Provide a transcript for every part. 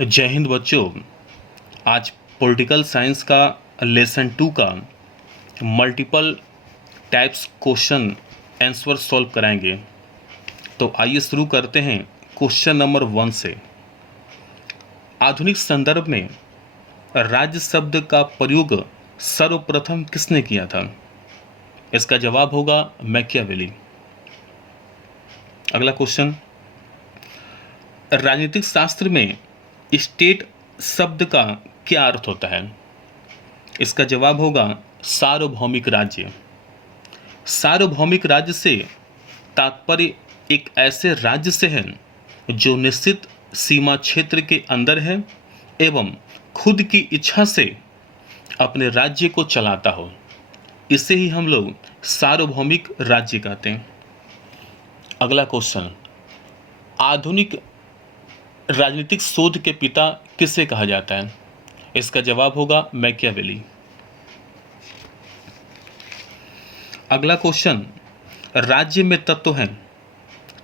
जय हिंद बच्चों। आज पॉलिटिकल साइंस का लेसन 2 का multiple types question answer solve कराएंगे। तो आइए शुरू करते हैं क्वेश्चन नंबर 1 से। आधुनिक संदर्भ में राज्य शब्द का प्रयोग सर्वप्रथम किसने किया था? इसका जवाब होगा मैकियावेली। अगला क्वेश्चन, राजनीतिक शास्त्र में स्टेट शब्द का क्या अर्थ होता है? इसका जवाब होगा सार्वभौमिक राज्य। सार्वभौमिक राज्य से तात्पर्य एक ऐसे राज्य से है जो निश्चित सीमा क्षेत्र के अंदर है एवं खुद की इच्छा से अपने राज्य को चलाता हो। इसे ही हम लोग सार्वभौमिक राज्य कहते हैं। अगला क्वेश्चन, आधुनिक राजनीतिक शोध के पिता किसे कहा जाता है? इसका जवाब होगा मैकियावेली। अगला क्वेश्चन, राज्य में तत्व हैं,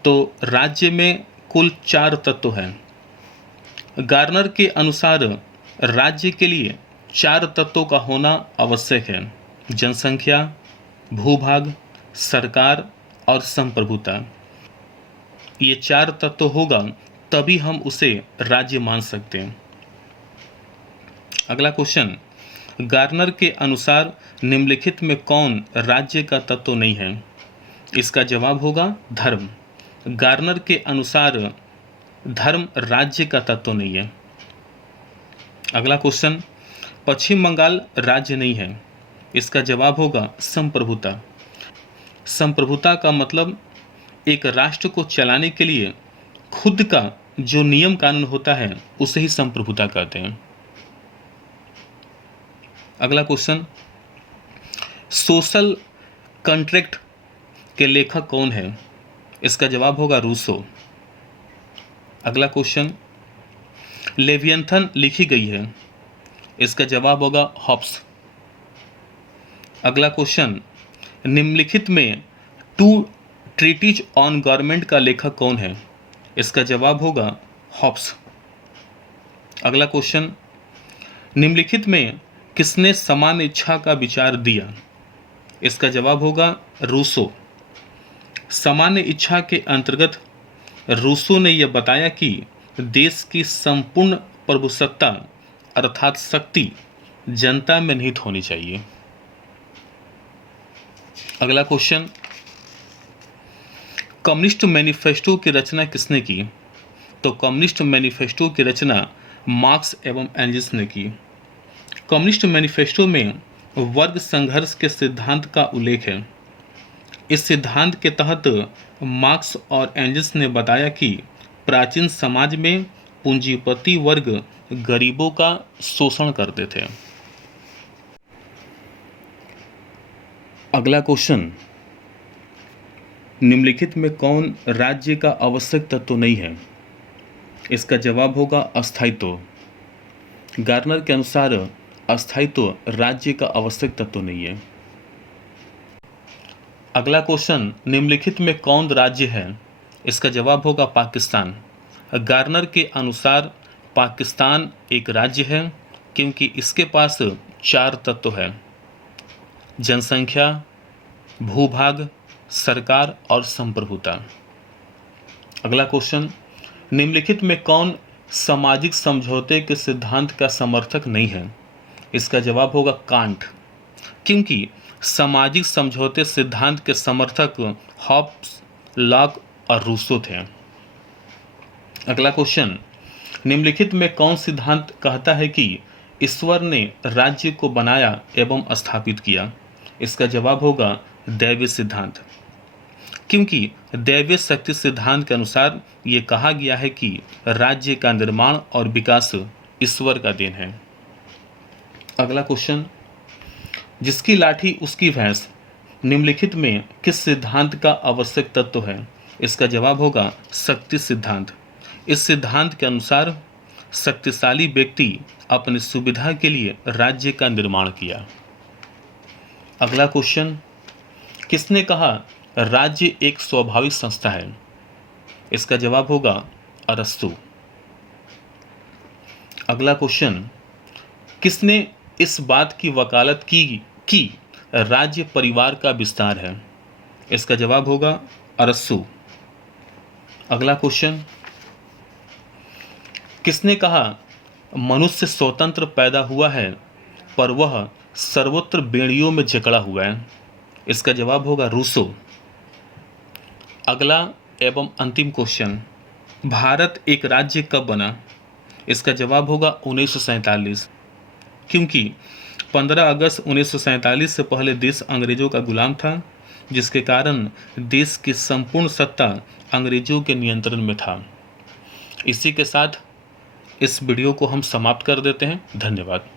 तो राज्य में कुल 4 तत्व हैं। गार्नर के अनुसार राज्य के लिए 4 तत्वों का होना आवश्यक है: जनसंख्या, भूभाग, सरकार और संप्रभुता। ये 4 तत्व होगा तभी हम उसे राज्य मान सकते हैं। अगला क्वेश्चन, गार्नर के अनुसार निम्नलिखित में कौन राज्य का तत्व नहीं है? इसका जवाब होगा धर्म। गार्नर के अनुसार धर्म राज्य का तत्व नहीं है। अगला क्वेश्चन, पश्चिम बंगाल राज्य नहीं है। इसका जवाब होगा संप्रभुता। संप्रभुता का मतलब एक राष्ट्र को चलाने के लिए खुद का जो नियम कानून होता है उसे ही संप्रभुता कहते हैं। अगला क्वेश्चन, सोशल कॉन्ट्रैक्ट के लेखक कौन है? इसका जवाब होगा रूसो। अगला क्वेश्चन, लेवियंथन लिखी गई है। इसका जवाब होगा हॉब्स। अगला क्वेश्चन, निम्नलिखित में 2 ट्रीटीज ऑन गवर्नमेंट का लेखक कौन है? इसका जवाब होगा हॉब्स। अगला क्वेश्चन, निम्नलिखित में किसने समान इच्छा का विचार दिया? इसका जवाब होगा रूसो। सामान्य इच्छा के अंतर्गत रूसो ने यह बताया कि देश की संपूर्ण प्रभुसत्ता अर्थात शक्ति जनता में निहित होनी चाहिए। अगला क्वेश्चन, कम्युनिस्ट मैनिफेस्टो की रचना किसने की? तो कम्युनिस्ट मैनिफेस्टो की रचना मार्क्स एवं एंगल्स ने की। कम्युनिस्ट मैनिफेस्टो में वर्ग संघर्ष के सिद्धांत का उल्लेख है। इस सिद्धांत के तहत मार्क्स और एंगल्स ने बताया कि प्राचीन समाज में पूंजीपति वर्ग गरीबों का शोषण करते थे। अगला क्वेश्चन, निम्नलिखित में कौन राज्य का आवश्यक तत्व नहीं है? इसका जवाब होगा अस्थायित्व। गार्नर के अनुसार अस्थायित्व राज्य का आवश्यक तत्व नहीं है। अगला क्वेश्चन, निम्नलिखित में कौन राज्य है? इसका जवाब होगा पाकिस्तान। गार्नर के अनुसार पाकिस्तान एक राज्य है क्योंकि इसके पास 4 तत्व हैं: जनसंख्या, भूभाग, सरकार और संप्रभुता। अगला क्वेश्चन, निम्नलिखित में कौन सामाजिक समझौते के सिद्धांत का समर्थक नहीं है? इसका जवाब होगा कांट, क्योंकि सामाजिक समझौते सिद्धांत के समर्थक हॉब्स, लॉक और रूसो थे। अगला क्वेश्चन, निम्नलिखित में कौन सिद्धांत कहता है कि ईश्वर ने राज्य को बनाया एवं स्थापित किया? इसका जवाब होगा दैवीय सिद्धांत, क्योंकि दैवीय शक्ति सिद्धांत के अनुसार ये कहा गया है कि राज्य का निर्माण और विकास ईश्वर का देन है। अगला क्वेश्चन, जिसकी लाठी उसकी भैंस निम्नलिखित में किस सिद्धांत का आवश्यक तत्व है? इसका जवाब होगा शक्ति सिद्धांत। इस सिद्धांत के अनुसार शक्तिशाली व्यक्ति अपनी सुविधा के लिए राज्य का निर्माण किया। अगला क्वेश्चन, किसने कहा राज्य एक स्वाभाविक संस्था है? इसका जवाब होगा अरस्तु। अगला क्वेश्चन, किसने इस बात की वकालत की कि राज्य परिवार का विस्तार है? इसका जवाब होगा अरस्सू। अगला क्वेश्चन, किसने कहा मनुष्य स्वतंत्र पैदा हुआ है पर वह सर्वत्र बेड़ियों में जकड़ा हुआ है? इसका जवाब होगा रूसो। अगला एवं अंतिम क्वेश्चन, भारत एक राज्य कब बना? इसका जवाब होगा 1947, क्योंकि 15 अगस्त 1947 से पहले देश अंग्रेजों का गुलाम था, जिसके कारण देश की संपूर्ण सत्ता अंग्रेजों के नियंत्रण में था। इसी के साथ इस वीडियो को हम समाप्त कर देते हैं। धन्यवाद।